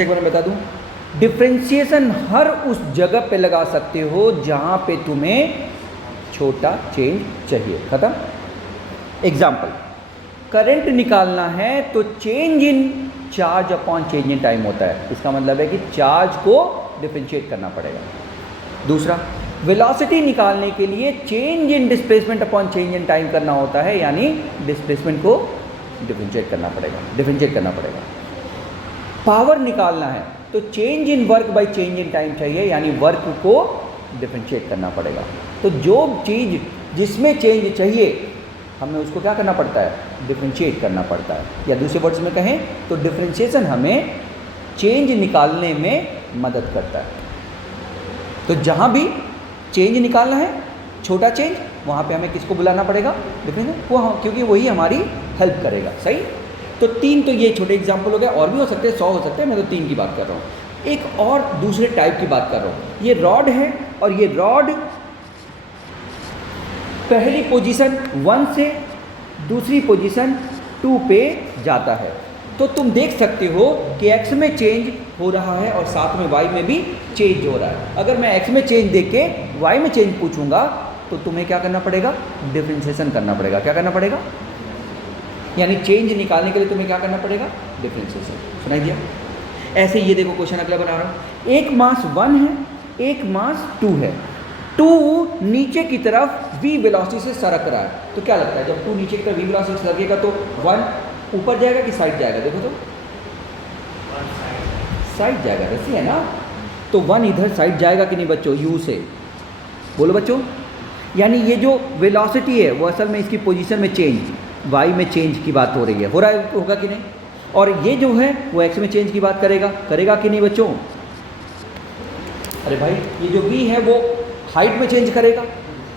एक बार मैं बता दूं, डिफरेंशिएशन हर उस जगह पे लगा सकते हो जहां पे तुम्हें छोटा चेंज चाहिए। खत्म। एग्जाम्पल, करंट निकालना है तो change in charge upon change in time होता है। इसका मतलब है कि चार्ज को डिफरेंशिएट करना पड़ेगा। दूसरा, वेलोसिटी निकालने के लिए change in displacement upon change in time करना होता है, यानी डिस्प्लेसमेंट को डिफरेंशिएट करना पड़ेगा। पावर निकालना है तो change in work by change in time चाहिए, यानी वर्क को डिफरेंशिएट करना पड़ेगा। तो जो चीज़ जिसमें चेंज चाहिए हमें उसको क्या करना पड़ता है, डिफरेंशिएट करना पड़ता है। या दूसरे वर्ड्स में कहें तो डिफरेंशिएशन हमें चेंज निकालने में मदद करता है। तो जहाँ भी चेंज निकालना है, छोटा चेंज, वहाँ पे हमें किसको बुलाना पड़ेगा, डिफरेंशिएशन को, क्योंकि वही हमारी हेल्प करेगा। सही। तो 3 तो ये छोटे एग्जाम्पल हो गए, और भी हो सकते हैं, 100 हो सकते हैं, मैं तो 3 की बात कर रहा हूँ। एक और दूसरे टाइप की बात कर रहा हूँ। ये रॉड है और ये रॉड पहली पोजीशन 1 से दूसरी पोजीशन 2 पे जाता है। तो तुम देख सकते हो कि x में चेंज हो रहा है और साथ में y में भी चेंज हो रहा है। अगर मैं x में चेंज देख के y में चेंज पूछूंगा तो तुम्हें क्या करना पड़ेगा, डिफरेंशिएशन करना पड़ेगा। क्या करना पड़ेगा, यानी चेंज निकालने के लिए तुम्हें क्या करना पड़ेगा, डिफरेंशिएशन। सुनाई दिया। ऐसे ये देखो क्वेश्चन अगला बना रहा हूँ। एक मास 1 है, एक मास 2 है। 2 नीचे की तरफ v वेलोसिटी से सरक रहा है। तो क्या लगता है, जब 2 नीचे की तरफ v वेलोसिटी से सरकेगा तो 1 ऊपर जाएगा कि साइड जाएगा, देखो तो साइड जाएगा, वैसे है ना। तो 1 इधर साइड जाएगा कि नहीं बच्चों, u से, बोलो बच्चों। यानी ये जो वेलोसिटी है वो असल में इसकी पोजीशन में चेंज, y में चेंज की बात हो रही है, हो रहा है, होगा कि नहीं। और ये जो है वो x में चेंज की बात करेगा कि नहीं बच्चों। अरे भाई, ये जो v है वो हाइट में चेंज करेगा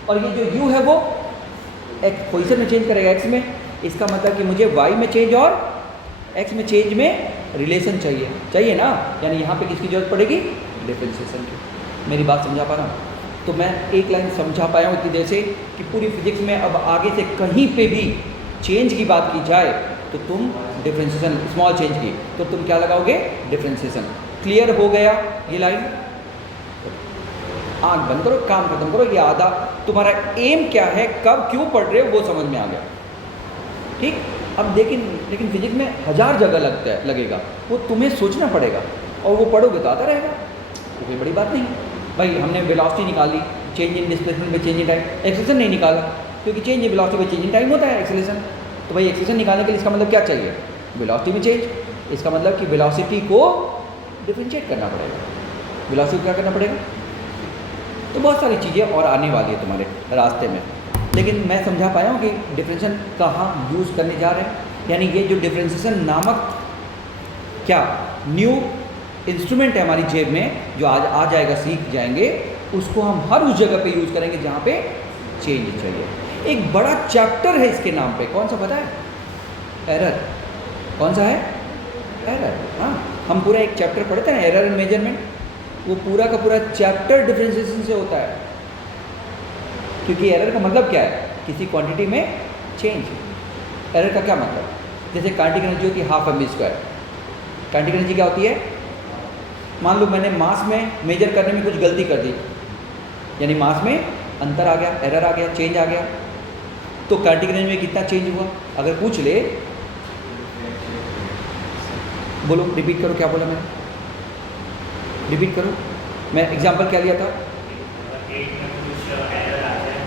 और ये जो u है वो x पोजीशन में चेंज करेगा, x में। इसका मतलब कि मुझे y में चेंज और x में चेंज में रिलेशन चाहिए ना। यानी यहाँ पे किसकी जरूरत पड़ेगी, डिफरेंशिएशन की। मेरी बात समझा पा रहा हूँ। तो मैं एक लाइन समझा पाया हूँ इतनी देर से कि पूरी फिजिक्स में अब आगे से कहीं पे भी चेंज की बात की जाए तो तुम डिफरेंशिएशन, स्मॉल चेंज की, तो तुम क्या लगाओगे, डिफरेंशिएशन। क्लियर हो गया ये लाइन। आँख बंद करो, काम खत्म करो। ये आधा तुम्हारा एम क्या है, कब क्यों पढ़ रहे हो वो समझ में आ गया। ठीक। अब लेकिन फिजिक्स में 1000 जगह लगेगा, वो तुम्हें सोचना पड़ेगा और वो पढ़ोगे तो आता रहेगा। वो कोई बड़ी बात नहीं है भाई। हमने वेलोसिटी निकाली, चेंज इन डिस्प्लेसमेंट में चेंज इन टाइम, एक्सेलेरेशन नहीं निकाला, क्योंकि चेंज इन वेलोसिटी में चेंज इन टाइम होता है एक्सेलेरेशन। तो भाई एक्सेलेरेशन निकालने के लिए इसका मतलब क्या चाहिए, वेलोसिटी में चेंज। इसका मतलब कि वेलोसिटी को डिफरेंशिएट करना पड़ेगा। वेलोसिटी को क्या करना पड़ेगा। तो बहुत सारी चीज़ें और आने वाली है तुम्हारे रास्ते में, लेकिन मैं समझा पाया हूँ कि डिफरेंशिएशन कहाँ यूज़ करने जा रहे हैं। यानी ये जो डिफरेंशिएशन नामक क्या न्यू इंस्ट्रूमेंट है हमारी जेब में, जो आज आ जाएगा, सीख जाएंगे, उसको हम हर उस जगह पे यूज़ करेंगे जहाँ पे चेंज चाहिए। एक बड़ा चैप्टर है इसके नाम पे, कौन सा पता है, एरर। कौन सा है, एरर। हाँ, हम पूरा एक चैप्टर पढ़ते हैं एरर एंड मेजरमेंट, वो पूरा का पूरा चैप्टर डिफरेंशिएशन से होता है। क्योंकि एरर का मतलब क्या है, किसी क्वांटिटी में चेंज। एरर का क्या मतलब, जैसे काइनेटिक एनर्जी होती है ½ mv²। काइनेटिक एनर्जी क्या होती है, मान लो मैंने मास में मेजर करने में कुछ गलती कर दी, यानी मास में अंतर आ गया, एरर आ गया, चेंज आ गया। तो काइनेटिक एनर्जी में कितना चेंज हुआ, अगर पूछ ले, बोलो, रिपीट करो, क्या बोला मैंने, रिपीट करो। मैं एग्जांपल क्या लिया था,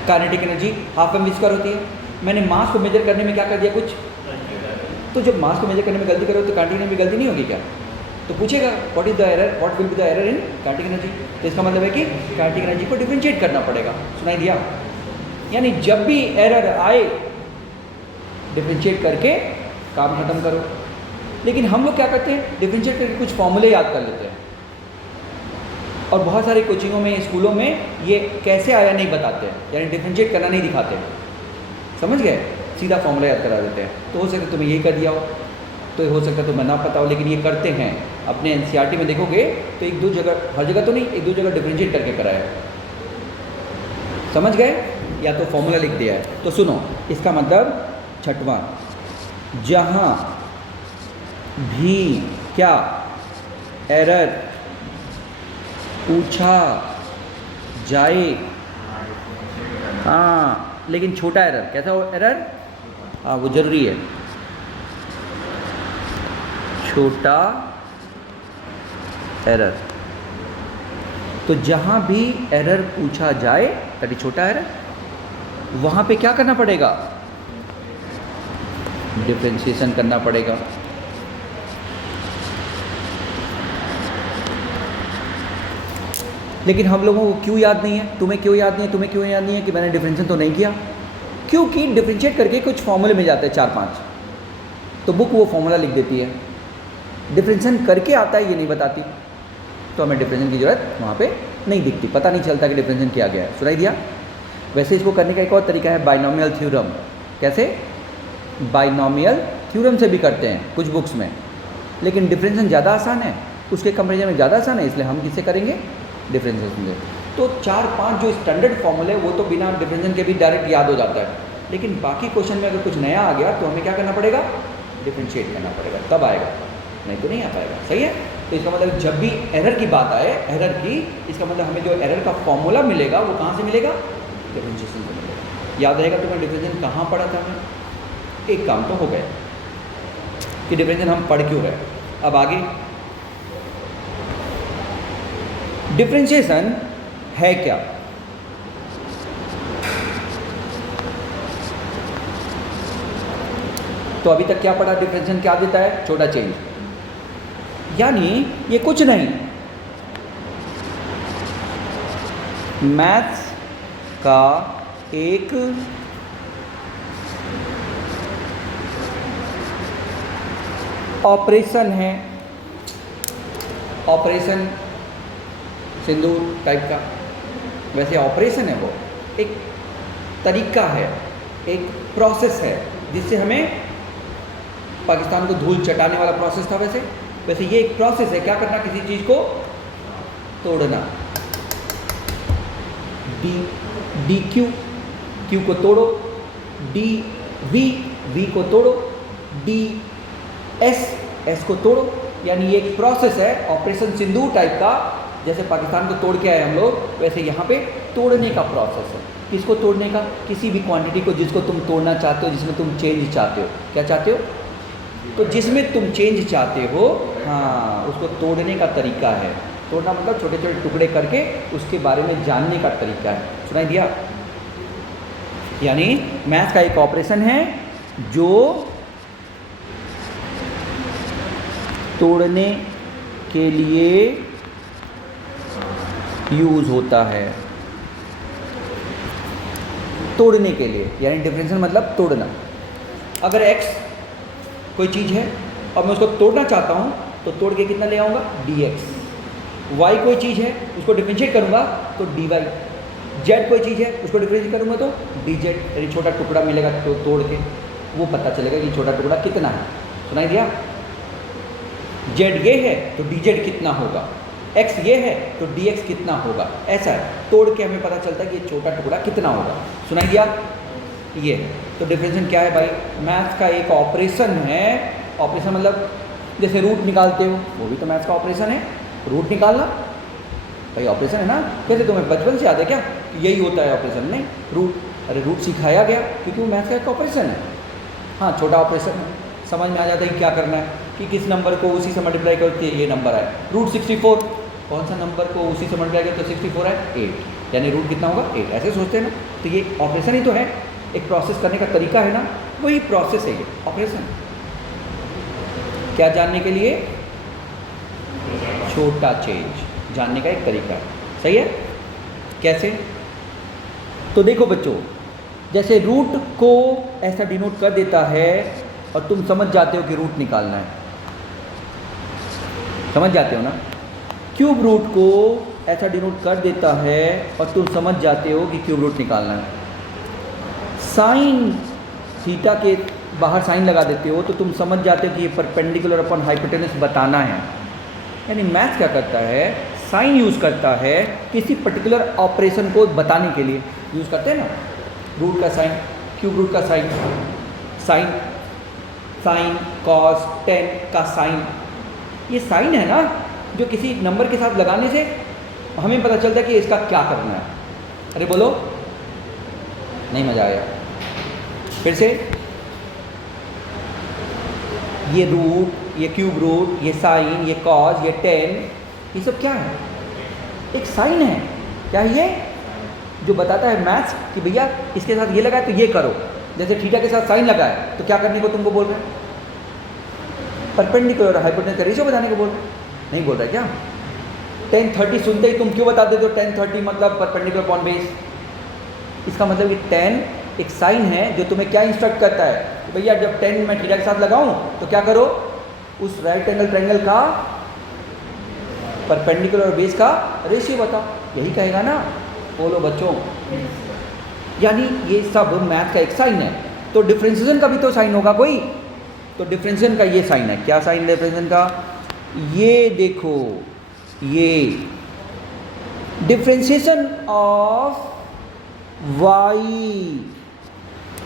काइनेटिक एनर्जी ½ mv² होती है। मैंने मास को मेजर करने में क्या कर दिया, कुछ। तो जब मास को मेजर करने में गलती करो तो काइनेटिक एनर्जी में गलती नहीं होगी क्या। तो पूछेगा what is the error, what will be the error in kinetic energy. तो इसका मतलब है कि काइनेटिक एनर्जी को डिफरेंशिएट करना पड़ेगा। सुनाई दिया। यानी जब भी एरर आए डिफरेंशिएट करके काम खत्म करो। लेकिन हम लोग क्या करते हैं, डिफरेंशिएट करके कुछ फॉर्मूले याद कर लेते हैं, और बहुत सारे कोचिंगों में, स्कूलों में ये कैसे आया नहीं बताते हैं, यानी डिफरेंशिएट करना नहीं दिखाते, समझ गए, सीधा फॉर्मूला याद करा देते हैं। तो हो सकता है तुम्हें यही कर दिया हो, तो हो सकता है तुम्हें ना पता हो, लेकिन ये करते हैं। अपने एनसीईआरटी में देखोगे तो 1-2 जगह, हर जगह तो नहीं, 1-2 जगह डिफरेंशिएट करके कराया है, समझ गए, या तो फॉर्मूला लिख दिया है। तो सुनो, इसका मतलब 6वां, जहाँ भी क्या एरर पूछा जाए, हाँ लेकिन छोटा एरर, कैसा हो एरर, हाँ वो जरूरी है, छोटा एरर। तो जहां भी एरर पूछा जाए दैट इज छोटा एरर, वहां पे क्या करना पड़ेगा, डिफरेंशिएशन करना पड़ेगा। लेकिन हम लोगों को क्यों याद नहीं है, तुम्हें क्यों याद नहीं है, तुम्हें क्यों याद नहीं है कि मैंने डिफरेंशिएशन तो नहीं किया, क्योंकि डिफरेंशिएट करके कुछ फॉर्मूले मिल जाते हैं 4-5, तो बुक वो फॉर्मूला लिख देती है, डिफरेंशिएशन करके आता है ये नहीं बताती, तो हमें डिफरेंशिएशन की जरूरत वहाँ पे नहीं दिखती, पता नहीं चलता कि डिफरेंशिएशन किया गया है। सुनाई दिया। वैसे इसको करने का एक और तरीका है बाइनोमियल थ्योरम। कैसे, बाइनोमियल थ्योरम से भी करते हैं कुछ बुक्स में, लेकिन डिफरेंशिएशन ज़्यादा आसान है, उसके कंपेरिजन में ज़्यादा आसान है, इसलिए हम किससे करेंगे, डिफरेंशिएशन से। तो 4-5 जो स्टैंडर्ड फॉर्मूले वो तो बिना डिफरेंशिएशन के भी डायरेक्ट याद हो जाता है, लेकिन बाकी क्वेश्चन में अगर कुछ नया आ गया तो हमें क्या करना पड़ेगा, डिफरेंशिएट करना पड़ेगा, तब आएगा, नहीं तो नहीं आ पाएगा। सही है। तो इसका मतलब जब भी एरर की बात आए, एरर की, इसका मतलब हमें जो एरर का फॉर्मूला मिलेगा वो कहाँ से मिलेगा, डिफरेंशिएशन से मिलेगा। याद रहेगा तुम्हें डिफरेंशिएशन कहाँ पढ़ा था हमें, एक काम तो हो गया कि डिफरेंशिएशन हम पढ़ क्यों रहे। अब आगे, डिफरेंशिएशन है क्या, तो अभी तक क्या पढ़ा, डिफरेंशिएशन क्या देता है, छोटा चेंज, यानी ये कुछ नहीं, मैथ्स का एक ऑपरेशन है, ऑपरेशन सिंदूर टाइप का, वैसे ऑपरेशन है वो, एक तरीका है, एक प्रोसेस है, जिससे हमें पाकिस्तान को धूल चटाने वाला प्रोसेस था, वैसे ये एक प्रोसेस है, क्या करना, किसी चीज़ को तोड़ना, डी क्यू को तोड़ो, डी वी को तोड़ो, डी एस को तोड़ो, यानी ये एक प्रोसेस है ऑपरेशन सिंदूर टाइप का, जैसे पाकिस्तान को तोड़ के आए हम लोग, वैसे यहाँ पे तोड़ने का प्रोसेस है। किसको तोड़ने का, किसी भी क्वांटिटी को जिसको तुम तोड़ना चाहते हो, जिसमें तुम चेंज चाहते हो, क्या चाहते हो, तो जिसमें तुम चेंज चाहते हो, हाँ उसको तोड़ने का तरीका है। तोड़ना मतलब छोटे छोटे टुकड़े करके उसके बारे में जानने का तरीका है। सुनाई दिया। यानी मैथ्स का एक ऑपरेशन है जो तोड़ने के लिए यूज होता है, तोड़ने के लिए, यानी डिफरेंशिएशन मतलब तोड़ना। अगर x कोई चीज़ है और मैं उसको तोड़ना चाहता हूँ तो तोड़ के कितना ले आऊँगा, dx। y कोई चीज़ है उसको डिफरेंशिएट करूँगा तो dy। z कोई चीज़ है उसको डिफरेंशिएट करूँगा तो dz, यानी छोटा टुकड़ा मिलेगा तो तोड़ के वो पता चलेगा कि छोटा टुकड़ा कितना है। सुनाई दिया। z ये है तो dz कितना होगा, x ये है तो dx कितना होगा, ऐसा है। तोड़ के हमें पता चलता है कि ये छोटा टुकड़ा कितना होगा। सुनाई दिया। ये तो डिफरेंशिएशन क्या है भाई, मैथ्स का एक ऑपरेशन है। ऑपरेशन मतलब जैसे रूट निकालते हो, वो भी तो मैथ्स का ऑपरेशन है, रूट निकालना भाई ऑपरेशन है ना। कैसे तुम्हें बचपन से याद है क्या यही होता है ऑपरेशन में, रूट, अरे रूट सिखाया गया क्योंकि वो मैथ्स का एक ऑपरेशन है। हाँ छोटा ऑपरेशन है, समझ में आ जाता है कि क्या करना है, कि किस नंबर को उसी से मल्टीप्लाई करते ये नंबर आए। रूट 64, कौन सा नंबर को उसी से मल्टीप्लाई करते 64 है 8, यानी रूट कितना होगा 8, ऐसे सोचते हैं ना। तो ये ऑपरेशन ही तो है, एक प्रोसेस करने का तरीका है ना, वही प्रोसेस है ये ऑपरेशन। क्या जानने के लिए, छोटा चेंज जानने का एक तरीका है। सही है। कैसे, तो देखो बच्चों, जैसे रूट को ऐसा डिनोट कर देता है और तुम समझ जाते हो कि रूट निकालना है, समझ जाते हो ना। क्यूब रूट को ऐसा डिनोट कर देता है और तुम समझ जाते हो कि क्यूब रूट निकालना है। साइन थीटा के बाहर साइन लगा देते हो तो तुम समझ जाते हो कि ये परपेंडिकुलर अपॉन हाइपोटेनस बताना है। यानी मैथ्स क्या करता है, साइन यूज़ करता है किसी पर्टिकुलर ऑपरेशन को बताने के लिए, यूज़ करते हैं ना। रूट का साइन, क्यूब रूट का sine, sine sine cos ten का साइन, ये साइन है ना, जो किसी नंबर के साथ लगाने से हमें पता चलता है कि इसका क्या करना है। अरे बोलो, नहीं मज़ा आया। फिर से, ये रूट, ये क्यूब रूट, ये साइन, ये कॉज, ये टेन, ये सब क्या है? एक साइन है। क्या है ये? जो बताता है मैथ्स कि भैया इसके साथ ये लगा है तो ये करो। जैसे थीटा के साथ साइन लगा है तो क्या करने को तुमको बोल रहे हैं? परपेंडिकुलर और हाइपोटेन्यूज का रेशियो बताने को बोल रहे हैं। नहीं बोल रहा है क्या? 10-30 सुनते ही तुम क्यों बता देते हो 10-30 मतलब परपेंडिकुलर अपॉन बेस? इसका मतलब ये 10 एक साइन है जो तुम्हें क्या इंस्ट्रक्ट करता है कि भैया जब 10 मैं थीटा के साथ लगाऊं तो क्या करो, उस राइट एंगल ट्रायंगल का परपेंडिकुलर और बेस का रेशियो बताओ। यही कहेगा ना? बोलो बच्चों। यानी ये सब मैथ का एक साइन है। तो डिफरेंशिएशन का भी तो साइन होगा कोई। तो डिफरेंशिएशन का ये साइन है। क्या साइन है डिफरेंशिएशन का? ये देखो, ये differentiation of y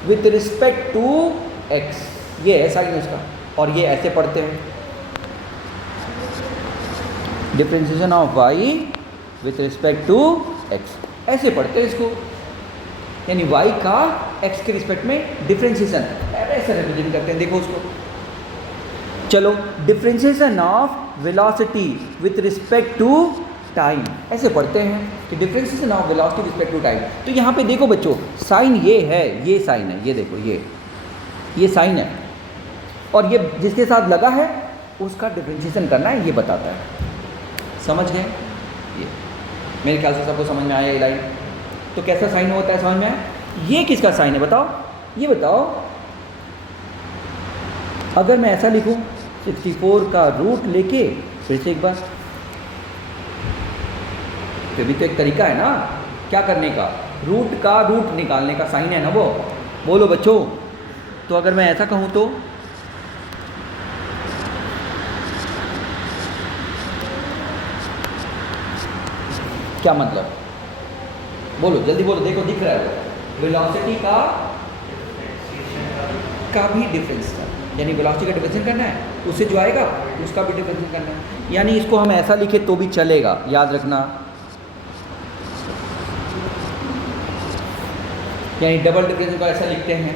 with respect to x, ये है साइन उसका। और ये ऐसे पढ़ते हैं, differentiation of y with respect to x, ऐसे पढ़ते हैं इसको। यानी y का x के रिस्पेक्ट में डिफरेंशिएशन ऐसे रिप्रेजेंट करते हैं। देखो उसको, चलो, differentiation of velocity with respect to time, ऐसे पढ़ते हैं कि differentiation of velocity with respect to time. तो यहाँ पे देखो बच्चों, साइन ये है, ये साइन है, ये देखो, ये साइन है, और ये जिसके साथ लगा है उसका डिफरेंशिएशन करना है, ये बताता है। समझ गए? ये मेरे ख्याल से सबको समझ में आया ये लाइन। तो कैसा साइन होता है समझ में आया? ये किसका साइन है बताओ? ये बताओ, अगर मैं ऐसा लिखूं 64 का रूट लेके, फिर से एक बार, फिर भी तो एक तरीका है ना क्या करने का, रूट का रूट निकालने का साइन है ना वो। बोलो बच्चों। तो अगर मैं ऐसा कहूं तो क्या मतलब? बोलो जल्दी बोलो, देखो दिख रहा है, वेलोसिटी का भी डिफरेंस था, यानी वेलोसिटी का डिफरेंस करना है, उससे जो आएगा उसका भी डिफरेंस करना है। यानी इसको हम ऐसा लिखे तो भी चलेगा, याद रखना। यानी डबल डिफरेंस को ऐसा लिखते हैं।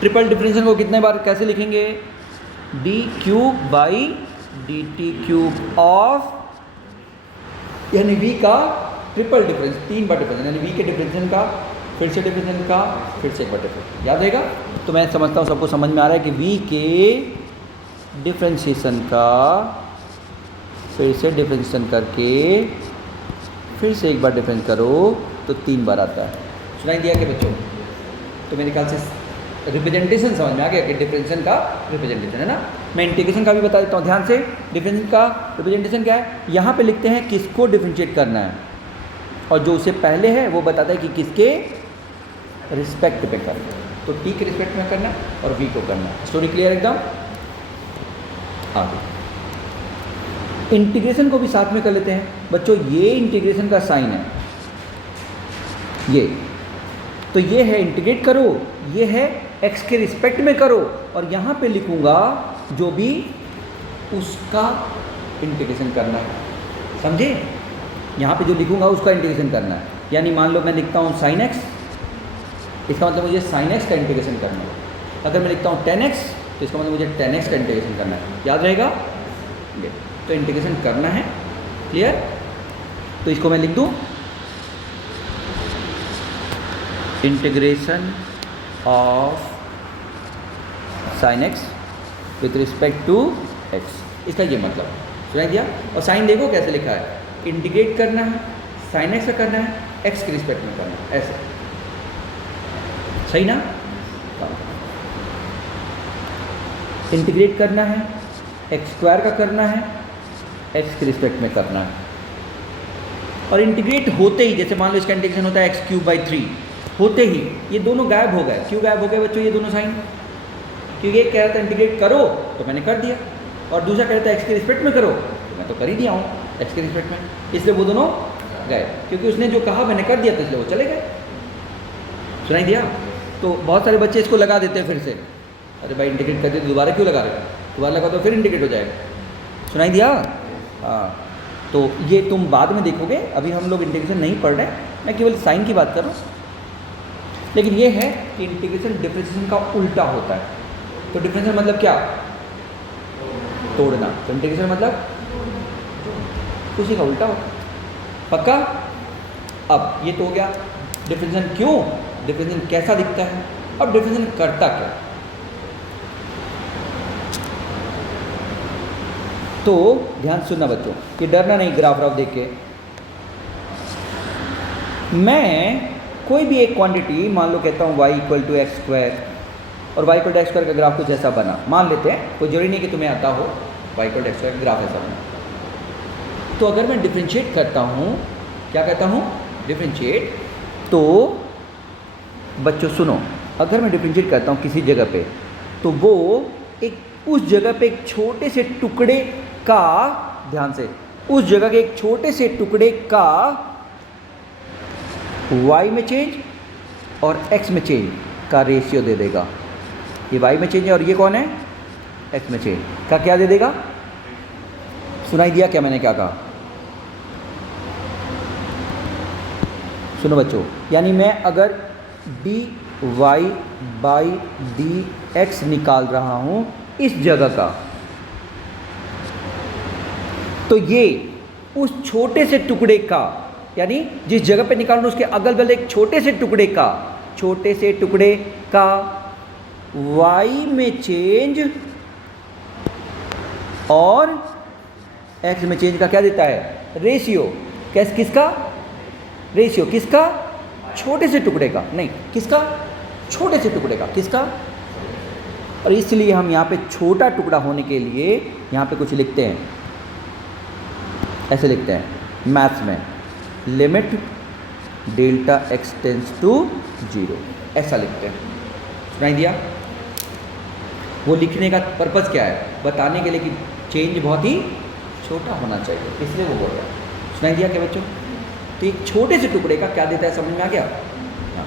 ट्रिपल डिफरेंस को कितने बार कैसे लिखेंगे? D cube by D T cube of, यानी v का ट्रिपल डिफरेंस, 3 बार डिफरेंस, यानी v के डिफरेंशिएशन का, फिर से डिफरेंशिएशन का, फिर से एक बार डिफरेंस, याद रहेगा? तो मैं समझता हूँ सबको समझ में आ रहा है कि v के डिफरेंशिएशन का, फिर से डिफरेंशिएशन करके, फिर से एक बार डिफरेंस करो तो 3 बार आता है। सुनाई दिया कि बच्चों? तो मेरे ख्याल से रिप्रेजेंटेशन समझ में आ गया कि डिफरेंशिएशन का रिप्रेजेंटेशन है ना। मैं इंटीग्रेशन का भी बता देता हूँ ध्यान से। डिफरेंशिएशन का रिप्रेजेंटेशन क्या है? यहाँ पे लिखते हैं किसको डिफरेंशिएट करना है, और जो उससे पहले है वो बताता है कि किसके रिस्पेक्ट पे करना है। तो t के रिस्पेक्ट में करना और v को करना। स्टोरी क्लियर एकदम? आगे इंटीग्रेशन को भी साथ में कर लेते हैं बच्चों। ये इंटीग्रेशन का साइन है, ये तो ये है इंटीग्रेट करो, ये है x के रिस्पेक्ट में करो, और यहाँ पे लिखूँगा जो भी उसका इंटीग्रेशन करना है। समझे? यहाँ पे जो लिखूँगा उसका इंटीग्रेशन करना है। यानी मान लो मैं लिखता हूँ sin x, इसका मतलब मुझे sin x का इंटीग्रेशन करना है। अगर मैं लिखता हूँ tan x तो इसका मतलब मुझे tan x का इंटीग्रेशन करना है। याद रहेगा? ये तो इंटीग्रेशन करना है। क्लियर? तो इसको मैं लिख दूँ integration of sin x with respect to x, इसका ये मतलब सुनाई दिया। और साइन देखो कैसे लिखा है, इंटीग्रेट करना है, sin x का करना है, x के रिस्पेक्ट में करना है, ऐसे। सही ना? इंटीग्रेट करना है, एक्स स्क्वायर का करना है, x के रिस्पेक्ट में करना है। और इंटीग्रेट होते ही, जैसे मान लो इसका इंटीग्रेशन होता है x³/3, होते ही ये दोनों गायब हो गए। क्यों गायब हो गए बच्चों ये दोनों साइन? क्योंकि एक कह रहा था इंटीग्रेट करो तो मैंने कर दिया, और दूसरा कह रहा था x के रिस्पेक्ट में करो तो मैं तो कर ही दिया हूँ x के रिस्पेक्ट में, इसलिए वो दोनों गए। क्योंकि उसने जो कहा मैंने कर दिया तो इसलिए वो चले गए। सुनाई दिया? तो बहुत सारे बच्चे इसको लगा देते हैं फिर से, अरे भाई इंटीग्रेट कर दिया दोबारा क्यों लगा रहे हो, दोबारा लगा तो फिर इंटीग्रेट हो जाएगा। सुनाई दिया? हाँ, तो ये तुम बाद में देखोगे, अभी हम लोग इंटीग्रेशन नहीं पढ़ रहे हैं, मैं केवल साइन की बात कर रहा हूँ। लेकिन ये है कि इंटीग्रेशन डिफरेंशिएशन का उल्टा होता है। तो डिफरेंशिएशन मतलब क्या? तोड़ना। तो इंटीग्रेशन मतलब उसी का उल्टा होता है। पक्का? अब ये तो हो गया डिफरेंशिएशन क्यों, डिफरेंशिएशन कैसा दिखता है, अब डिफरेंशिएशन करता क्या। तो ध्यान सुनना बच्चों, ये डरना नहीं ग्राफ व्राफ देख के। मैं कोई भी एक क्वांटिटी मान लो कहता हूँ y equal to x square, और y equal to x square का ग्राफ कुछ ऐसा बना, मान लेते हैं, कोई जरूरी नहीं कि तुम्हें आता हो y equal to x square का ग्राफ ऐसा बना। तो अगर मैं डिफरेंशिएट करता हूँ, क्या कहता हूँ? डिफरेंशिएट। तो बच्चों सुनो, अगर मैं डिफरेंशिएट करता हूँ किसी जगह पे, तो वो एक उस जगह पे एक छोटे से टुकड़े का, ध्यान से, उस जगह के एक छोटे से टुकड़े का y में चेंज और x में चेंज का रेशियो दे देगा। ये y में चेंज है और ये कौन है? x में चेंज का क्या दे देगा? सुनाई दिया क्या मैंने क्या कहा? सुनो बच्चों, यानी मैं अगर dy बाई dx निकाल रहा हूं इस जगह का, तो ये उस छोटे से टुकड़े का, यानी जिस जगह पे निकालूं उसके अगल बगल एक छोटे से टुकड़े का y में चेंज और x में चेंज का क्या देता है? रेशियो। किसका? रेशियो किसका? छोटे से टुकड़े का, नहीं किसका? छोटे से टुकड़े का। किसका? और इसलिए हम यहाँ पे छोटा टुकड़ा होने के लिए यहाँ पे कुछ लिखते हैं, ऐसे लिखते हैं मैथ्स में, limit delta x tends to 0, ऐसा लिखते हैं। सुनाई दिया? वो लिखने का पर्पज़ क्या है? बताने के लिए कि चेंज बहुत ही छोटा होना चाहिए, इसलिए वो बोल रहा है। सुनाई दिया क्या बच्चों? तो एक छोटे से टुकड़े का क्या देता है, समझ में आ गया? हाँ।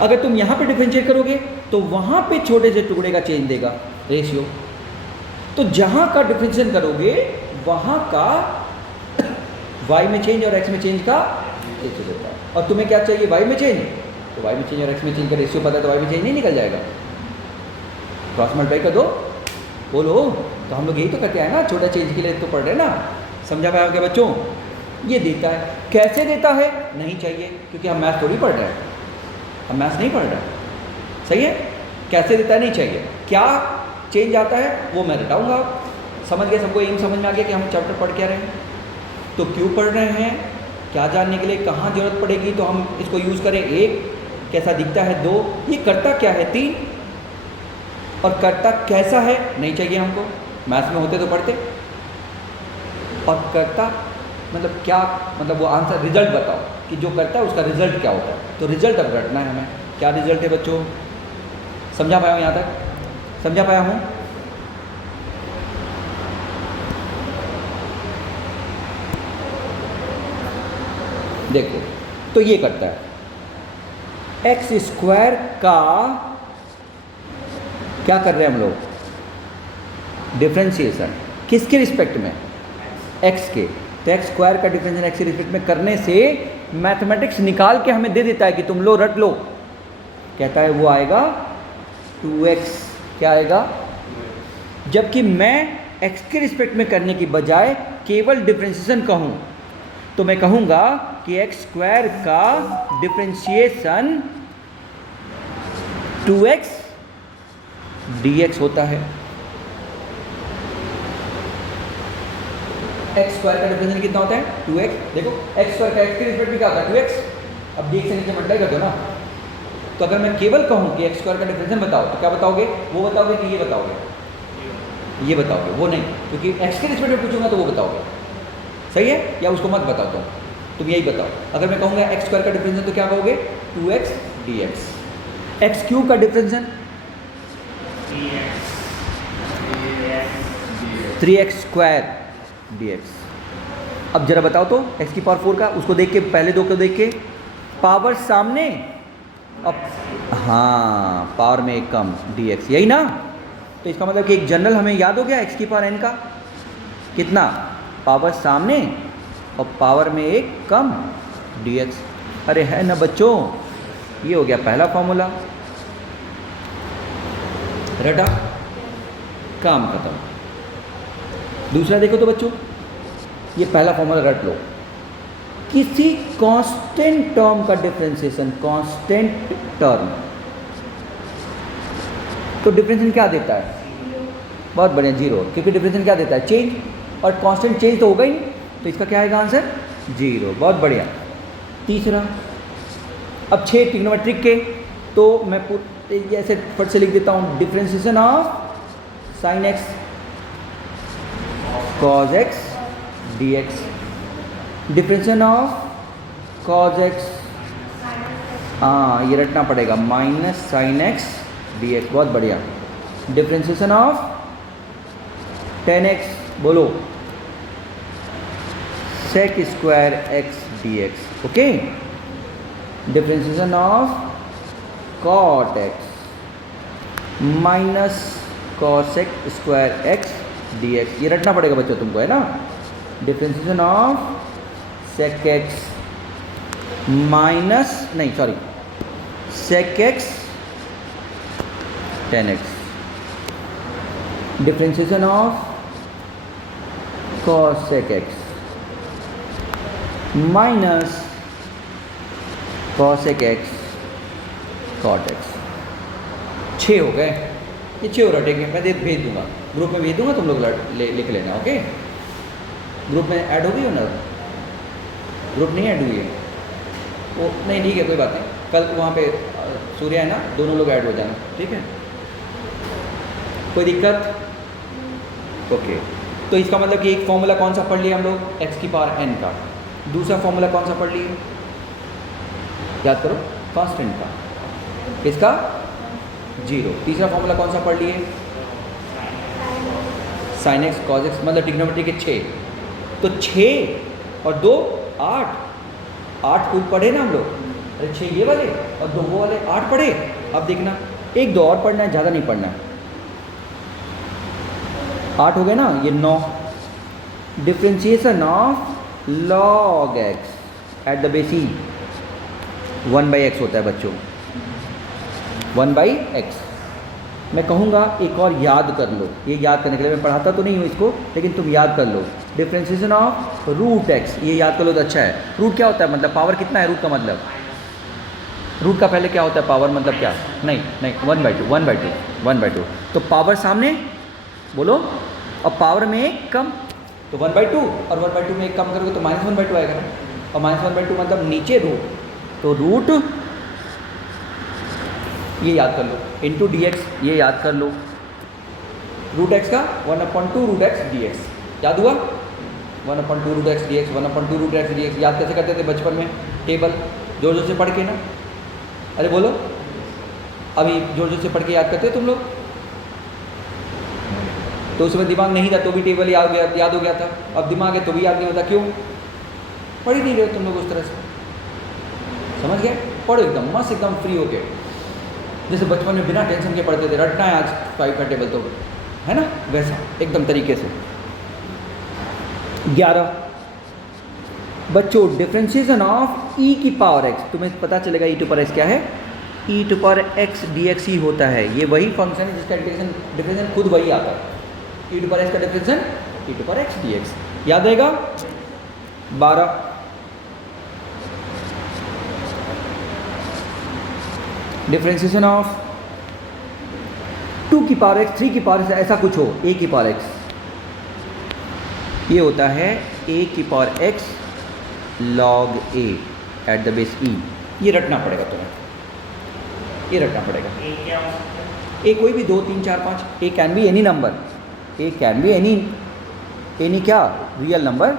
अगर तुम यहाँ पे डिफरेंशिएट करोगे तो वहाँ पे छोटे से टुकड़े का चेंज देगा, रेशियो। तो जहाँ का डिफरेंशिएशन करोगे वहाँ का y में चेंज और x में चेंज का रेशियो देता है। और तुम्हें क्या चाहिए? y में चेंज। तो y में चेंज और x में चेंज का रेशियो पता है, तो y में चेंज नहीं निकल जाएगा। क्रॉस मल्टीप्लाई कर दो, बोलो। तो हम लोग यही तो करते हैं ना, छोटा चेंज के लिए तो पढ़ रहे हैं ना। समझा पाया क्या बच्चों? ये देता है। कैसे देता है? नहीं चाहिए, क्योंकि हम मैथ्स थोड़ी पढ़ रहे हैं, हम मैथ्स नहीं पढ़ रहे हैं। सही है? कैसे देता है नहीं चाहिए। क्या चेंज आता है वो मैं बताऊंगा। समझ गए? सबको एम समझ में आ गया कि हम चैप्टर पढ़ क्या रहे हैं, तो क्यों पढ़ रहे हैं, क्या जानने के लिए, कहाँ जरूरत पड़ेगी तो हम इसको यूज़ करें। 1 कैसा दिखता है, 2 ये करता क्या है, 3 और करता कैसा है नहीं चाहिए हमको। मैथ्स में होते तो पढ़ते। और करता मतलब क्या, मतलब वो आंसर, रिजल्ट बताओ कि जो करता है उसका रिजल्ट क्या होता है। तो रिजल्ट अब रटना है हमें। क्या रिजल्ट है बच्चों? समझा पाया हूँ? यहाँ तक समझा पाया हूँ? देखो, तो ये करता है एक्स स्क्वायर का, क्या कर रहे हैं हम लोग? डिफरेंशिएशन। किसके रिस्पेक्ट में? एक्स के। तो एक्स स्क्वायर का डिफरेंशिएशन एक्स के रिस्पेक्ट में करने से मैथमेटिक्स निकाल के हमें दे देता है कि तुम लो, रट लो। कहता है वो आएगा 2x। क्या आएगा? जबकि मैं x के रिस्पेक्ट में करने की बजाय केवल डिफरेंशिएशन कहूँ तो मैं कहूँगा कि एक्स स्क्वायर का डिफरेंशिएशन 2x dx होता है। एक्स स्क्वायर का डिफरेंशिएशन कितना होता है? 2x। देखो एक्स स्क्वायर का एक्स के रिस्पेक्ट में क्या होता है? 2x। अब dx से नीचे मल्टीप्लाई कर दो ना। तो अगर मैं केवल कहूँ कि एक्स स्क्वायर का डिफरेंशिएशन बताओ तो क्या बताओगे? वो बताओगे कि ये बताओगे? ये बताओगे, वो नहीं, क्योंकि एक्स के रिस्पेक्ट में पूछूंगा तो वो बताओगे। सही है? या उसको मत बताओ, तुम यही बताओ। अगर मैं कहूँगा एक्स स्क्वायर का डिफरेंशिएशन तो क्या कहोगे? 2x dx। एक्स क्यूब का डिफरेंशिएशन 3x स्क्वायर dx। अब जरा बताओ तो x की पावर 4 का, उसको देख के, पहले दो को देख के, पावर सामने, अब हाँ पावर में एक कम dx, यही ना। तो इसका मतलब कि एक जनरल हमें याद हो गया x की पावर n का कितना? पावर सामने और पावर में एक कम dx। अरे है ना बच्चों, ये हो गया पहला फॉर्मूला, रटा, काम खत्म। दूसरा देखो तो बच्चों, ये पहला फॉर्मूला रट लो, किसी कांस्टेंट टर्म का डिफरेंशिएशन, कांस्टेंट टर्म, तो डिफरेंशिएशन क्या देता है? बहुत बढ़िया, जीरो, क्योंकि डिफरेंशिएशन क्या देता है? चेंज, और कांस्टेंट चेंज तो होगा ही नहीं, तो इसका क्या आएगा आंसर? जीरो। बहुत बढ़िया। तीसरा, अब 6 ट्रिग्नोमेट्रिक के, तो मैं ऐसे फट से लिख देता हूँ, differentiation of sine x cos x dx, differentiation of cos x, हाँ ये रटना पड़ेगा, माइनस साइन एक्स dx। बहुत बढ़िया। डिफरेंशिएशन ऑफ टेन एक्स, बोलो, sec square x dx। Okay, differentiation of cot x minus cosec square x dx, ये रटना पड़ेगा बच्चों तुमको, है ना। Differentiation of sec x minus, नहीं sorry, sec x tan x, differentiation of cosec x minus cosec x cot x. 6 हो गए, ये 6 रटेंगे, मैं भेज दूंगा, ग्रुप में भेज दूंगा, तुम लोग लिख लेना। ओके, ग्रुप में ऐड हो गई हो ना? ग्रुप नहीं ऐड हुई है वो, नहीं ठीक है, कोई बात नहीं, कल वहाँ पे सूर्य है ना, दोनों लोग ऐड हो जाना, ठीक है, कोई दिक्कत? ओके, तो इसका मतलब कि एक फॉर्मूला कौन सा पढ़ लिया हम लोग? x की पावर n का। दूसरा फॉर्मूला कौन सा पढ़ लिए? याद करो, कांस्टेंट का, इसका जीरो। तीसरा फॉर्मूला कौन सा पढ़ लिए? साइन एक्स कॉज एक्स, मतलब ट्रिग्नोमेट्री के 6, तो 6 और 2 8, 8 कुल पढ़े ना हम लोग, अरे 6 ये वाले और 2 वो वाले, 8 पढ़े। अब देखना, 1 2 और पढ़ना है, ज़्यादा नहीं पढ़ना है। 8 हो गए ना, ये 9। Differentiation of log x at the base E, 1/x होता है बच्चों, 1/x। मैं कहूँगा एक और याद कर लो, ये याद करने के लिए मैं पढ़ाता तो नहीं हूँ इसको, लेकिन तुम याद कर लो। डिफरेंशिएशन ऑफ रूट एक्स, ये याद कर लो तो अच्छा है। रूट क्या होता है? मतलब पावर कितना है रूट का मतलब? रूट का पहले क्या होता है? पावर मतलब क्या? नहीं नहीं, 1/2, 1/2, 1/2। तो पावर सामने बोलो, और पावर में एक कम, तो 1/2, और 1/2 में एक कम करोगे तो -1/2 आएगा ना, और -1/2 मतलब नीचे रूट, तो रूट, ये याद कर लो, इंटू dx, ये याद कर लो, रूट एक्स का 1/2 रूट एक्स dx, याद हुआ? 1/2 root x dx, 1/2 root x dx। याद कैसे करते थे बचपन में? टेबल जोर जोर से पढ़ के ना, अरे बोलो, अभी जोर जोर से पढ़ के याद करते हो तुम लोग? तो उसमें दिमाग नहीं था तो भी टेबल याद हो गया था, अब दिमाग है तो भी याद नहीं होता, क्यों? पढ़ ही नहीं रहे हो तुम लोग उस तरह से, समझ गए? पढ़ो एकदम मस्त, एकदम फ्री होके, जैसे बचपन में बिना टेंशन के पढ़ते थे, रटना है आज 5 का टेबल, तो है ना, वैसा एकदम तरीके से। 11 बच्चों, डिफरेंशिएशन ऑफ e की पावर x, तुम्हें पता चलेगा e टू पावर x क्या है? e to power x dx ही होता है, ये वही फंक्शन है जिसका डिफरेंशिएशन खुद वही आता है। e टू पावर x का differentiation e to power x dx, याद रहेगा? 12 डिफरेंशिएशन ऑफ 2 की पावर x 3 की पावर x, ऐसा कुछ हो, a की पावर x, ये होता है a की power x log a at the base e, ये रटना पड़ेगा तुम्हें, ये रटना पड़ेगा। a कोई भी 2 3 4 5, a can be any number, a can be any क्या, रियल नंबर,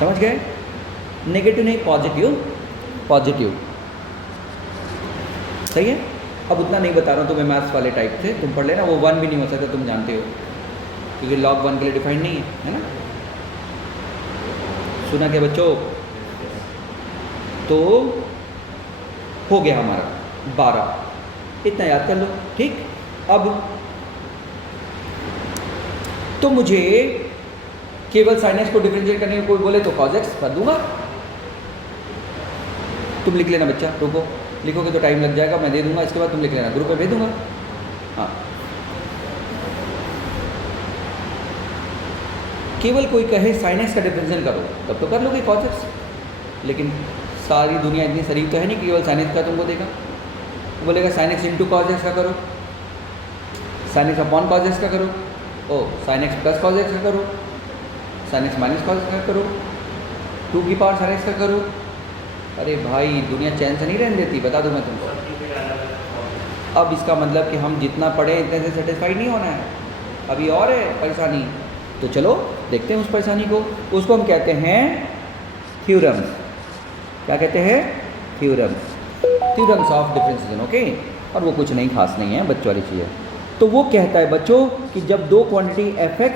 समझ गए? नेगेटिव नहीं, पॉजिटिव, सही है। अब उतना नहीं बता रहा हूँ, तो मैं मैथ्स वाले टाइप थे, तुम पढ़ लेना, वो 1 भी नहीं हो सकता, तुम जानते हो, क्योंकि log 1 के लिए डिफाइंड नहीं है ना। सुना क्या बच्चों? तो हो गया हमारा 12, इतना याद कर लो, ठीक। अब तो मुझे केवल sin x को डिफरेंशिएट करने को कोई बोले तो cos x कर दूंगा। तुम लिख लेना बच्चा, रुको, लिखोगे तो टाइम लग जाएगा, मैं दे दूंगा, इसके बाद तुम लिख लेना, ग्रुप पे भेज दूंगा। हाँ, केवल कोई कहे sin x का डिफरेंशियल करो तब तो कर लोगे cos x, लेकिन सारी दुनिया इतनी शरीफ तो है नहीं कि केवल sin x का तुमको देगा। वो बोलेगा sin x into cos x का करो, sin x upon cos x का करो, ओ sin x plus cos x का करो, sin x minus cos x का करो, 2 की पावर sin x का करो। अरे भाई दुनिया चैन से नहीं रहने देती, बता दूं मैं तुमको। अब इसका मतलब कि हम जितना पढ़े इतने से सेटिस्फाइड नहीं होना है, अभी और है परेशानी। तो चलो देखते हैं उस परेशानी को। उसको हम कहते हैं थ्योरम्स। क्या कहते हैं? Theorems, theorems of differentiation. Okay, और वो कुछ नहीं, खास नहीं है, बच्चों वाली चीज़ है। तो वो कहता है बच्चों कि जब दो क्वांटिटी f(x)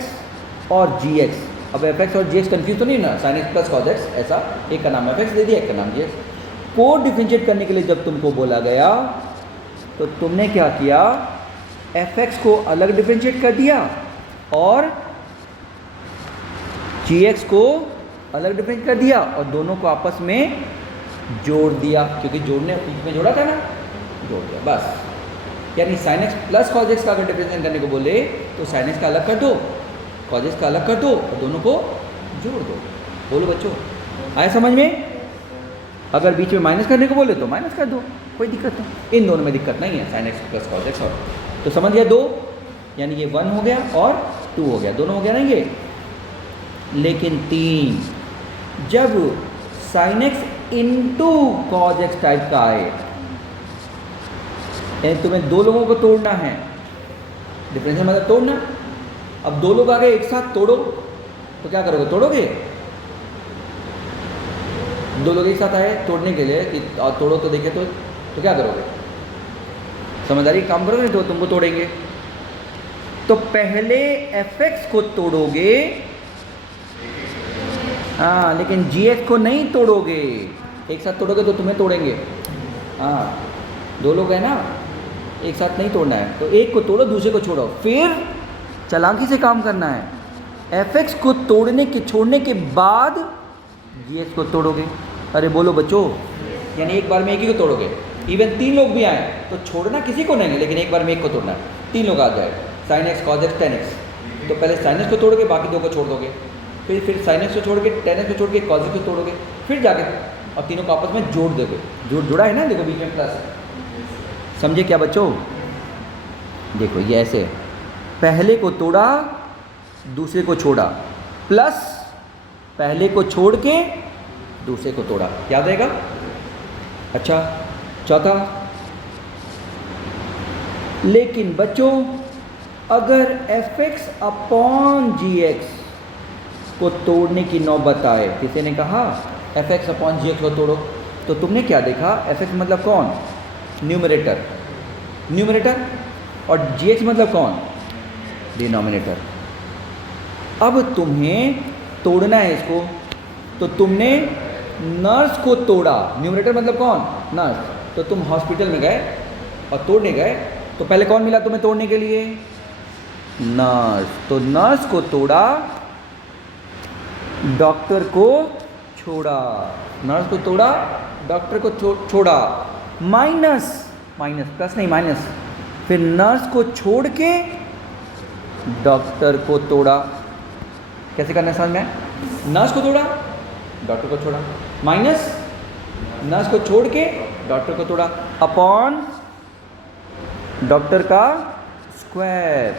और gx, अब f(x) और gx कंफ्यूज तो नहीं ना, sin x plus cos x, ऐसा एक का नाम f(x) दे दिया, एक का नाम gx, को डिफरेंशिएट करने के लिए जब तुमको बोला गया तो तुमने क्या किया? f(x) को अलग डिफरेंशिएट कर दिया और gx को अलग डिफरेंशिएट कर दिया और दोनों को आपस में जोड़ दिया, क्योंकि जोड़ने बीच में जोड़ा था ना, जोड़ दिया बस। यानी sin x plus cos x का अगर डिफरेंशिएट करने को बोले तो sin x का अलग कर दो, cos x का अलग कर दो और दोनों को जोड़ दो। बोलो बच्चों, आया समझ में? अगर बीच में माइनस करने को बोले तो माइनस कर दो, कोई दिक्कत नहीं, इन दोनों में दिक्कत नहीं है, sin x plus cos x। और तो समझ गया, दो यानी ये 1 हो गया और 2 हो गया, दोनों हो गया ना ये। लेकिन 3, जब sin x into cos x type का आए, तुम्हें दो लोगों को तोड़ना है, डिफरेंशियल मतलब तोड़ना। अब दो लोग आ गए एक साथ, तोड़ो तो क्या करोगे? तोड़ोगे? दो लोग एक साथ आए तोड़ने के लिए कि तोड़ो तो देखे तो क्या करोगे? समझदारी काम करोगे तो तुमको तोड़ेंगे। तो पहले f(x) को तोड़ोगे, हाँ, लेकिन gx को नहीं तोड़ोगे। एक साथ तोड़ोगे तो तुम्हें तोड़ेंगे। हाँ, दो लोग हैं ना, एक साथ नहीं तोड़ना है, तो एक को तोड़ो दूसरे को छोड़ो, फिर चालाकी से काम करना है। f(x) को छोड़ने के बाद gx को तोड़ोगे। अरे बोलो बच्चों, यानी एक बार में एक ही को तोड़ोगे। इवन 3 लोग भी आए तो छोड़ना किसी को नहीं है, लेकिन एक बार में एक को तोड़ना है। 3 लोग आ जाए, sin x cos x tan x, तो पहले sin x को तोड़ोगे, बाकी 2 को छोड़ दोगे, फिर sin x को छोड़ के tan x को छोड़ के cos x को तोड़ोगे, फिर जाके और तीनों को आपस में जोड़ दोगे। जुड़ा है ना, देखो बीच में प्लस। समझे क्या बच्चों? देखो ये ऐसे, पहले को तोड़ा दूसरे को छोड़ा, प्लस पहले को छोड़ के दूसरे को तोड़ा, याद रहेगा? अच्छा, चौथा, लेकिन बच्चों अगर f(x) अपॉन gx को तोड़ने की नौबत आए, किसी ने कहा f(x) अपॉन gx को तोड़ो, तो तुमने क्या देखा? f(x) मतलब कौन? न्यूमरेटर, न्यूमरेटर, और gx मतलब कौन? डिनोमिनेटर। अब तुम्हें तोड़ना है इसको, तो तुमने नर्स को तोड़ा, न्यूमरेटर मतलब कौन? नर्स। तो तुम हॉस्पिटल में गए और तोड़ने गए, तो पहले कौन मिला तुम्हें तोड़ने के लिए? नर्स। तो नर्स को तोड़ा, डॉक्टर को छोड़ा, नर्स को तोड़ा, डॉक्टर को छोड़ा, माइनस प्लस नहीं माइनस, फिर नर्स को छोड़ के डॉक्टर को तोड़ा। कैसे करना है समझ में? नर्स को तोड़ा, डॉक्टर को छोड़ा, माइनस नर्स को छोड़ के डॉक्टर को तोड़ा, अपॉन डॉक्टर का स्क्वायर,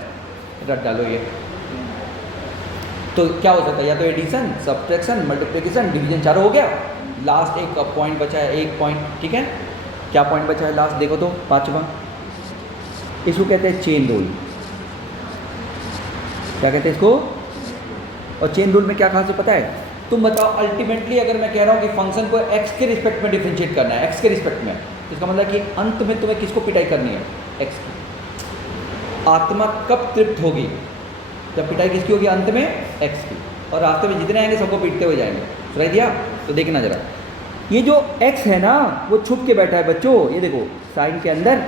रट डालो ये। तो क्या हो सकता है? या तो एडिशन, सब्ट्रैक्शन, मल्टीप्लिकेशन, डिवीजन, चारों हो गया। लास्ट एक पॉइंट बचा है, एक पॉइंट, ठीक है? क्या पॉइंट बचा है लास्ट? देखो तो 5वां, इसको कहते हैं चेन रूल। क्या कहते हैं इसको? और चेन रूल में क्या खास है पता है? तुम बताओ, अल्टीमेटली अगर मैं कह रहा हूँ कि फंक्शन को x के रिस्पेक्ट में डिफरेंशिएट करना है, x के रिस्पेक्ट में, तो इसका मतलब कि अंत में तुम्हें किसको पिटाई करनी है? x की। आत्मा कब तृप्त होगी? जब पिटाई किसकी होगी? अंत में x की। और रास्ते में जितने आएंगे सबको पीटते हुए जाएंगे। सुनाई दिया? तो देखना जरा, ये जो x है ना, वो छुप के बैठा है बच्चों। ये देखो साइन के अंदर,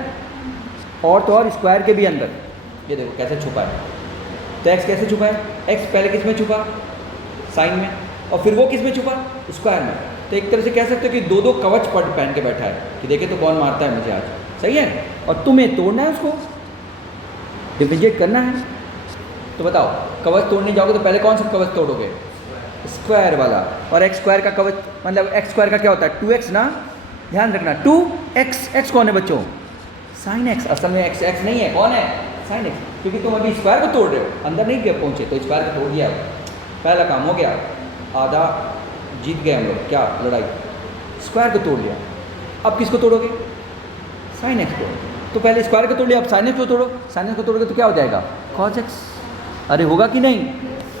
और तो और स्क्वायर के भी अंदर, ये देखो कैसे छुपा है। तो x कैसे छुपा है? x पहले किस में छुपा? साइन में, और फिर वो किस में छुपा? स्क्वायर में। तो एक तरह से कह सकते हो कि दो दो कवच पहन के बैठा है कि देखे तो कौन मारता है मुझे आज, सही है। और तुम्हें तोड़ना है, उसको डिफरेंशिएट करना है। तो बताओ, कवच तोड़ने जाओगे तो पहले कौन सा कवच तोड़ोगे? स्क्वायर वाला। और एक्स स्क्वायर का कवच मतलब एक्स स्क्वायर का क्या होता है? 2x ना, ध्यान रखना 2x। x कौन है बच्चों? Sine x। असल में x x नहीं है, कौन है? Sine x। क्योंकि तुम अभी स्क्वायर को तोड़ रहे हो, अंदर नहीं गए पहुँचे, तो स्क्वायर को तोड़ दिया, पहला काम हो गया, आधा जीत गए हम लोग। क्या लड़ाई? स्क्वायर को तोड़ लिया। अब किसको तोड़ोगे? साइन x को। तो पहले स्क्वायर को तोड़ लिया, अब साइन x को तोड़ो। साइन x को तोड़ोगे तो क्या हो जाएगा? cos x। अरे होगा कि नहीं?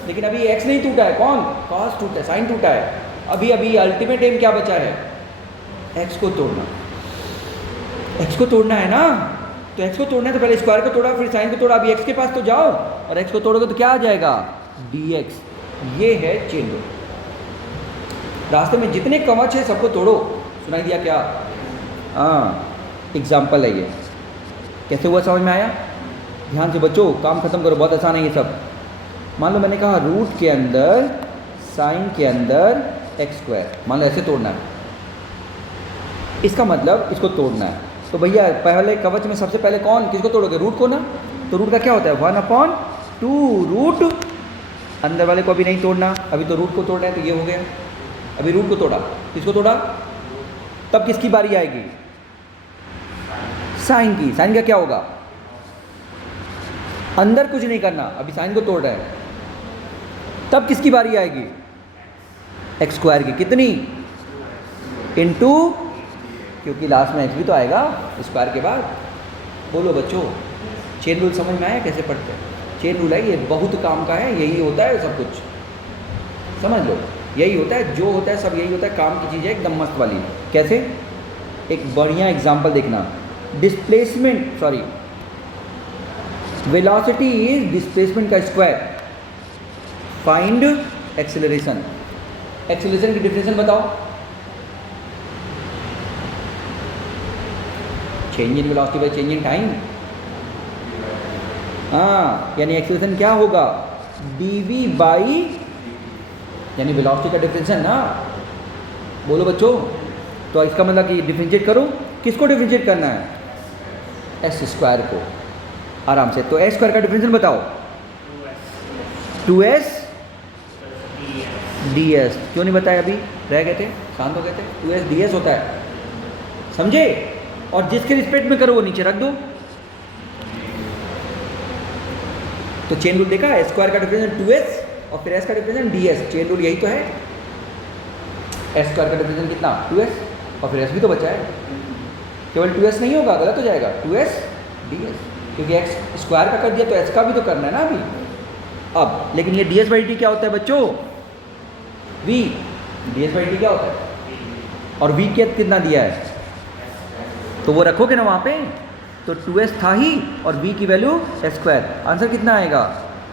लेकिन अभी x नहीं टूटा है, कौन? cos टूटा है, साइन टूटा है। अभी अभी अल्टीमेट एम क्या बचा है? x को तोड़ना। x को तोड़ना है ना, तो x को तोड़ना है तो पहले स्क्वायर को तोड़ा, फिर साइन को तोड़ा। अभी x के पास तो जाओ, और x को तोड़ोगे तो क्या आ जाएगा? dx। ये है चेन रूल। रास्ते में जितने कवच है सबको तोड़ो। सुनाई दिया क्या? हाँ, एग्जाम्पल है ये। कैसे हुआ, समझ में आया? ध्यान से बच्चों, काम खत्म करो, बहुत आसान है ये सब। मान लो मैंने कहा रूट के अंदर साइन के अंदर एक्स स्क्वायर, मान लो ऐसे तोड़ना है। इसका मतलब इसको तोड़ना है, तो भैया पहले कवच में सबसे पहले कौन, किसको तोड़ोगे? रूट को ना। तो रूट का क्या होता है? 1/2 रूट। अंदर वाले को अभी नहीं तोड़ना, अभी तो रूट को तोड़ना है, तो ये हो गया। अभी रूट को तोड़ा, किसको तोड़ा? तब किसकी बारी आएगी? साइन की। साइन का क्या होगा? अंदर कुछ नहीं करना, अभी साइन को तोड़ रहे हैं। तब किसकी बारी आएगी? एक्स स्क्वायर की। कितनी? इनटू, क्योंकि लास्ट में एक्स भी तो आएगा स्क्वायर के बाद। बोलो बच्चों, चेन रूल समझ में आया कैसे पढ़ते हैं? चेन रूल है ये, बहुत काम का है, यही होता है सब कुछ, समझ लो। यही होता है, जो होता है सब यही होता है, काम की चीज़ है एकदम मस्त वाली। कैसे? एक बढ़िया एग्जांपल देखना। Displacement, sorry, velocity is displacement का स्क्वायर। Find acceleration. एक्सेलरेशन की डिफिनेशन बताओ। Change in velocity by change in time. हाँ, यानी एक्सेलरेशन क्या होगा? dv बाई, यानी वेलोसिटी का डिफरेंशिएशन ना। बोलो बच्चों, तो इसका मतलब कि डिफरेंशिएट करो। किसको डिफरेंशिएट करना है? एस स्क्वायर को। आराम से, तो एस स्क्वायर का डिफरेंशिएशन बताओ। 2s ds। क्यों नहीं बताया? अभी रह गए थे, शांत हो गए थे। 2s ds होता है, समझे? और जिसके रिस्पेक्ट में करो वो नीचे रख दो। तो चेन रूल देखा, एस स्क्वायर का डिफरेंशिएशन 2s और फिर s का डिफरेंशिएशन ds। चेन रूल यही तो है। s स्क्वायर का डिफरेंशिएशन कितना? 2s, और फिर s भी तो बचा है। केवल 2s नहीं होगा, गलत हो जाएगा। 2s ds, क्योंकि x स्क्वायर का कर दिया तो s का भी तो करना है ना अभी। अब लेकिन ये ds बाई डी क्या होता है बच्चों? v। ds बाई डी क्या होता है? और v कितना दिया है? तो वो रखोगे ना वहाँ पे। तो 2s था ही, और v की वैल्यू s स्क्वायर। आंसर कितना आएगा?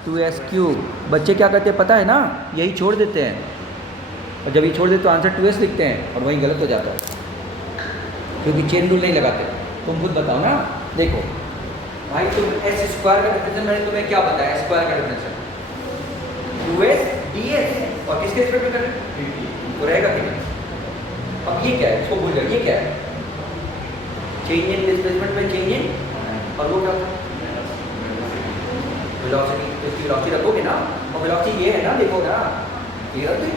2s cube. बच्चे क्या करते हैं पता है ना? यही छोड़ देते हैं, और जब ये छोड़ देते तो आंसर 2s लिखते हैं, और वही गलत हो जाता है, क्योंकि चेन रूल नहीं लगाते। तुम खुद बताओ ना। देखो भाई, तुम एस स्क्वायर का डिफरेंशिएशन, मैंने तुम्हें क्या बताया? एस स्क्वायर का डिफरेंशिएशन 2s ds, और किसके रिस्पेक्ट में कर रहे हैं? तो रहेगा कि नहीं? अब ये क्या है? इसको भूल जाओ। ये क्या है? चेंज इन डिस्प्लेसमेंट में चेंज इन, और वो क्या? वेलोसिटी। तो इसकी वेलोसिटी रखोगे ना, और वेलोसिटी ये है ना, देखो ना, ये रख दे।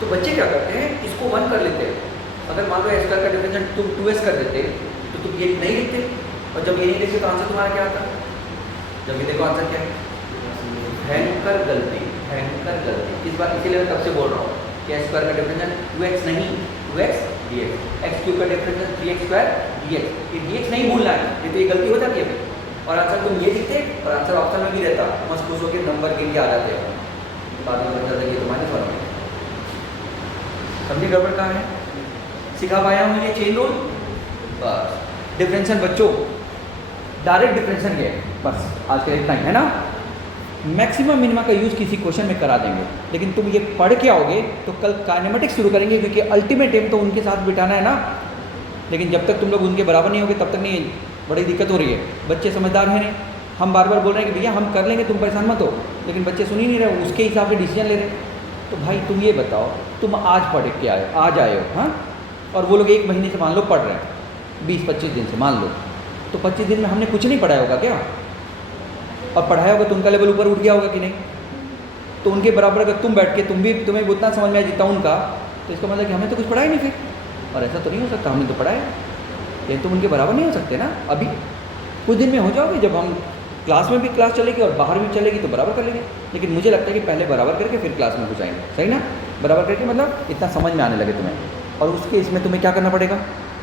तो बच्चे क्या करते हैं? इसको 1 कर लेते हैं। अगर मान लो एस स्क्वायर का डिफरेंशिएशन तुम 2s कर देते तो तुम ये नहीं लिखते, और जब ये नहीं लिखते तो आंसर तुम्हारा क्या आता? जब ये देखो आंसर क्या है? भयंकर गलती, भयंकर गलती। इस बार इसीलिए मैं तब से बोल रहा हूँ कि एस स्क्वायर का डिफरेंशिएशन 2x नहीं, 2x dx। एक्स क्यूब का डिफरेंशिएशन 3x स्क्वायर dx। ये dx नहीं भूलना है, नहीं तो ये गलती हो जाती है फिर। और आंसर तुम ये लिखते, और आंसर ऑप्शन में भी रहता, मस्त खुश होकर नंबर गिन के आ जाते हैं। बाद में पता चला कि तुम्हारे फर्क है। समझे गड़बड़ कहाँ है? सिखा पाया हूँ ये चेन रूल। बस डिफरेंशिएशन बच्चों, डायरेक्ट डिफरेंशिएशन ये बस आज के इतना ही है ना। मैक्सिमम मिनिमा का यूज़ किसी क्वेश्चन में करा देंगे, लेकिन तुम ये पढ़ के आओगे तो कल काइनेमेटिक्स शुरू करेंगे, क्योंकि अल्टीमेट एम तो उनके साथ बिठाना है ना। लेकिन जब तक तुम लोग उनके बराबर नहीं होगे तब तक नहीं, बड़ी दिक्कत हो रही है। बच्चे समझदार हैं नहीं, हम बार बार बोल रहे हैं कि भैया हम कर लेंगे, तुम परेशान मत हो, लेकिन बच्चे सुन ही नहीं रहे, उसके हिसाब से डिसीजन ले रहे। तो भाई तुम ये बताओ, तुम आज पढ़ के आए, आज आए हो, हाँ, और वो लोग 1 महीने से मान लो पढ़ रहे हैं, 20-25 दिन से मान लो, तो 25 दिन में हमने कुछ नहीं पढ़ाया होगा क्या? और पढ़ाया होगा तो उनका लेवल ऊपर उठ गया होगा कि नहीं? तो उनके बराबर अगर तुम बैठ के तुम्हें उतना समझ में आया जितना उनका, तो इसका मतलब कि हमें तो कुछ पढ़ा ही नहीं फिर। और ऐसा तो नहीं हो सकता, हमने तो पढ़ा है, लेकिन तुम उनके बराबर नहीं हो सकते ना। अभी कुछ दिन में हो जाओगे, जब हम क्लास में भी क्लास चलेगी और बाहर भी चलेगी तो बराबर कर लेंगे। लेकिन मुझे लगता है कि पहले बराबर करके फिर क्लास में घुसाएंगे, सही ना? बराबर करके मतलब इतना समझ में आने लगे तुम्हें, और उसके इसमें तुम्हें क्या करना पड़ेगा?